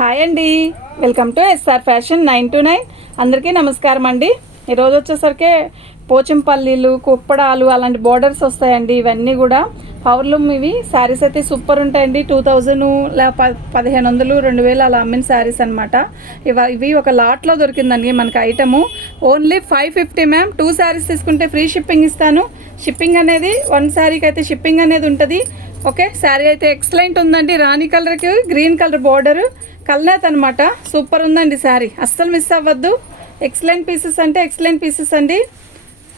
Hi అండి. Welcome to SR fashion nine two nine. అందరికీ నమస్కారం అండి. ఈరోజు వచ్చేసరికి పోచంపల్లీలు కుప్పడాలు అలాంటి బోర్డర్స్ వస్తాయండి. ఇవన్నీ కూడా పవర్లూమ్ ఇవి. శారీస్ అయితే సూపర్ ఉంటాయండి. టూ థౌజండ్ లే ప- పదిహేను వందలు రెండు వేలు అలా అమ్మిన శారీస్ అనమాట ఇవ ఇవి ఒక లాట్లో దొరికిందండి మనకి item only five fifty ma'am two saris తీసుకుంటే ఫ్రీ షిప్పింగ్ ఇస్తాను. షిప్పింగ్ అనేది వన్ శారీకి అయితే షిప్పింగ్ అనేది ఉంటుంది. ఓకే శారీ అయితే ఎక్సలెంట్ ఉందండి. రాణి కలర్కి గ్రీన్ కలర్ బార్డరు కల్నేత్ అనమాట సూపర్ ఉందండి శారీ. అస్సలు మిస్ అవ్వద్దు. ఎక్సలెంట్ పీసెస్ అంటే ఎక్సలెంట్ పీసెస్ అండి.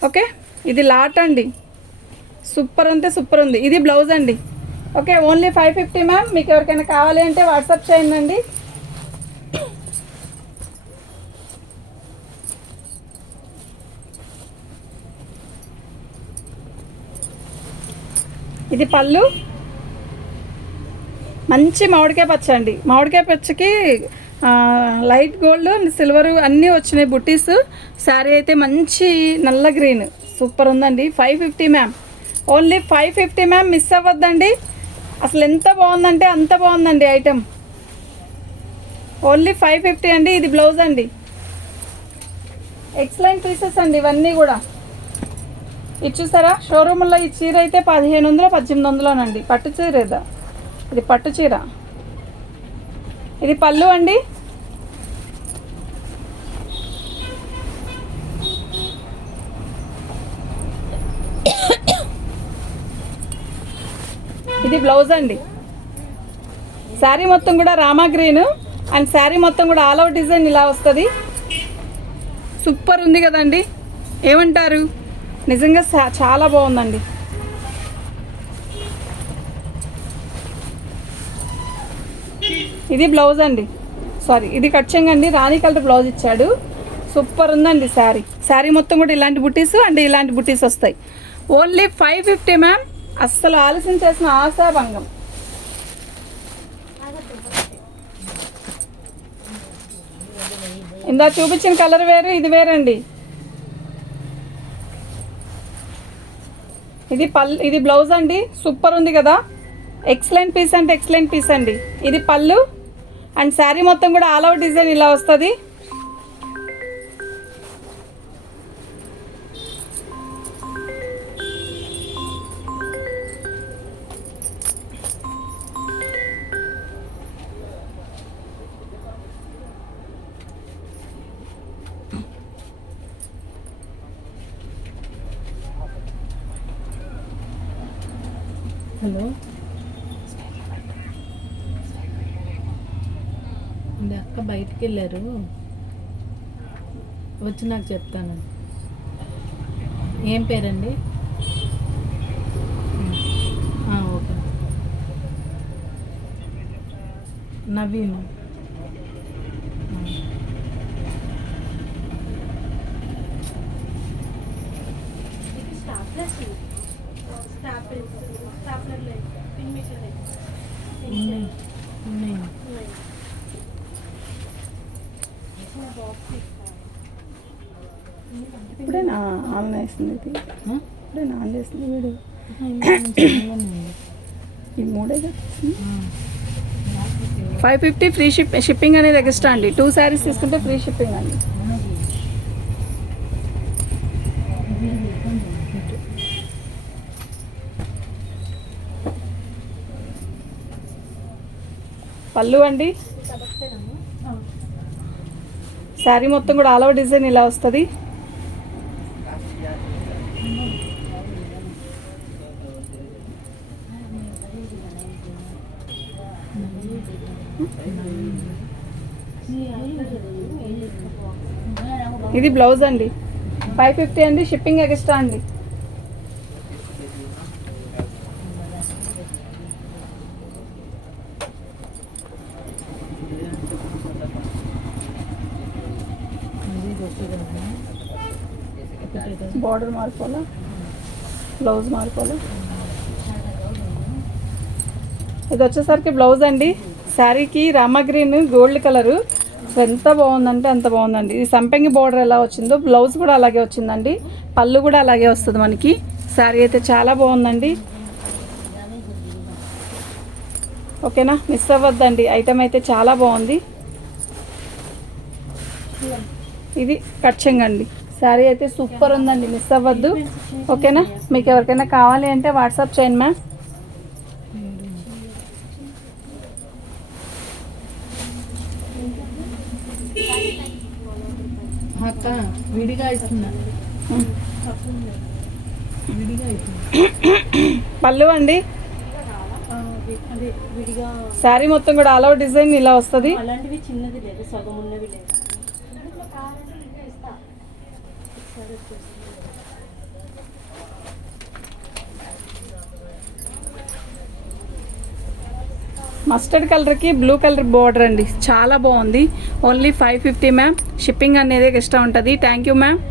ఓకే? ఇది లాట్ అండి. సూపర్ ఉంటే సూపర్ ఉంది. ఇది బ్లౌజ్ అండి. Okay? Only five fifty ma'am మీకు ఎవరికైనా కావాలి అంటే వాట్సాప్ చేయండి ఇది పళ్ళు. మంచి మామిడికాయ పచ్చ అండి. మామిడికాయ పచ్చకి లైట్ గోల్డ్ సిల్వర్ అన్నీ వచ్చినాయి బుట్టీస్ శారీ అయితే మంచి నల్ల గ్రీన్. సూపర్ ఉందండి. Five fifty ma'am. Only five fifty ma'am miss అవ్వద్దండి. అసలు ఎంత బాగుందంటే అంత బాగుందండి ఐటెం. ఓన్లీ ఫైవ్ ఫిఫ్టీ అండి. ఇది బ్లౌజ్ అండి. ఎక్సలెంట్ పీసెస్ అండి ఇవన్నీ కూడా. ఇది చూసారా? షోరూంలో ఈ చీర అయితే పదిహేను వందలు పద్దెనిమిది వందలోనండి పట్టు చీర ఇది పట్టు చీర. ఇది పళ్ళు అండి. ఇది బ్లౌజ్ అండి. శారీ మొత్తం కూడా రామా గ్రీన్ అండ్ శారీ మొత్తం కూడా ఆల్ అవుట్ డిజైన్ ఇలా వస్తుంది. సూపర్ ఉంది కదండి. ఏమంటారు? నిజంగా చాలా బాగుందండి. ఇది బ్లౌజ్ అండి. సారీ ఇది కట్ చేయండి రాణి కలర్ బ్లౌజ్ ఇచ్చాడు. సూపర్ ఉందండి శారీ. శారీ మొత్తం కూడా ఇలాంటి బుట్టీస్ అండ్ ఇలాంటి బుట్టీస్ వస్తాయి. Only five fifty ma'am. అస్సలు ఆలస్యం చేసిన ఆశాభంగం. ఇందా చూపించిన కలర్ వేరు ఇది వేరండి. ఇది పల్ ఇది బ్లౌజ్ అండి. సూపర్ ఉంది కదా. ఎక్సలెంట్ పీస్ అంటే ఎక్సలెంట్ పీస్ అండి. ఇది పళ్ళు. అండ్ శారీ మొత్తం కూడా ఆల్ అవుట్ డిజైన్ ఇలా వస్తుంది. హలో మీ అక్క బయటికి వెళ్ళారు వచ్చి నాకు చెప్తాను. ఏం పేరండి? ఓకే. నవీన్. ఉన్నాయి ఇప్పుడే నా ఆన్ వేస్తుంది ఇది? ఇప్పుడే నా ఆన్ చేస్తుంది వీడు. ఈ మూడేగా ఆ. Five fifty free ship shipping అనేది ఎక్స్ట్రా అండి. టూ శారీస్ తీసుకుంటే ఫ్రీ షిప్పింగ్ అండి. పళ్ళు అండి? శారీ మొత్తం కూడా ఆల్ ఓవర్ డిజైన్ ఇలా వస్తుంది. ఇది బ్లౌజ్ అండి. ఫైవ్ ఫిఫ్టీ అండి షిప్పింగ్ ఎక్స్ట్రా అండి ఇది ఒకటి కదా. ఒకటి కదా. బార్డర్ మారిపోలా బ్లౌజ్ మారిపోలా ఇది వచ్చేసరికి బ్లౌజ్ అండి. శారీకి రామా గ్రీన్ గోల్డ్ కలరు. ఎంత బాగుందంటే అంత బాగుందండి. ఇది సంపెంగి బార్డర్ ఎలా వచ్చిందో బ్లౌజ్ కూడా అలాగే వచ్చిందండి. పళ్ళు కూడా అలాగే వస్తుంది మనకి. శారీ అయితే చాలా బాగుందండి. ఓకేనా? మిస్ అవ్వద్దండి. ఐటమ్ అయితే చాలా బాగుంది. ఇది కచ్చంగ్ అండి. శారీ అయితే సూపర్ ఉందండి మిస్ అవ్వద్దు. ఓకేనా? మీకు ఎవరికైనా కావాలి అంటే వాట్సాప్ చేయండి మ్యామ్. అక్క విడిగా ఇస్తున్నా. విడిగా ఇస్తున్నా. పళ్ళు అండి. శారీ మొత్తం కూడా ఆల్ అవుట్ డిజైన్ ఇలా వస్తుంది. అలాంటివి చిన్నది లేదు సగం ఉన్నవి లేదు. మస్టర్డ్ కలర్కి బ్లూ కలర్ బార్డర్ అండి. చాలా బాగుంది. Only five fifty ma'am shipping అనేది ఎక్స్ట్రా ఉంటుంది. Thank you ma'am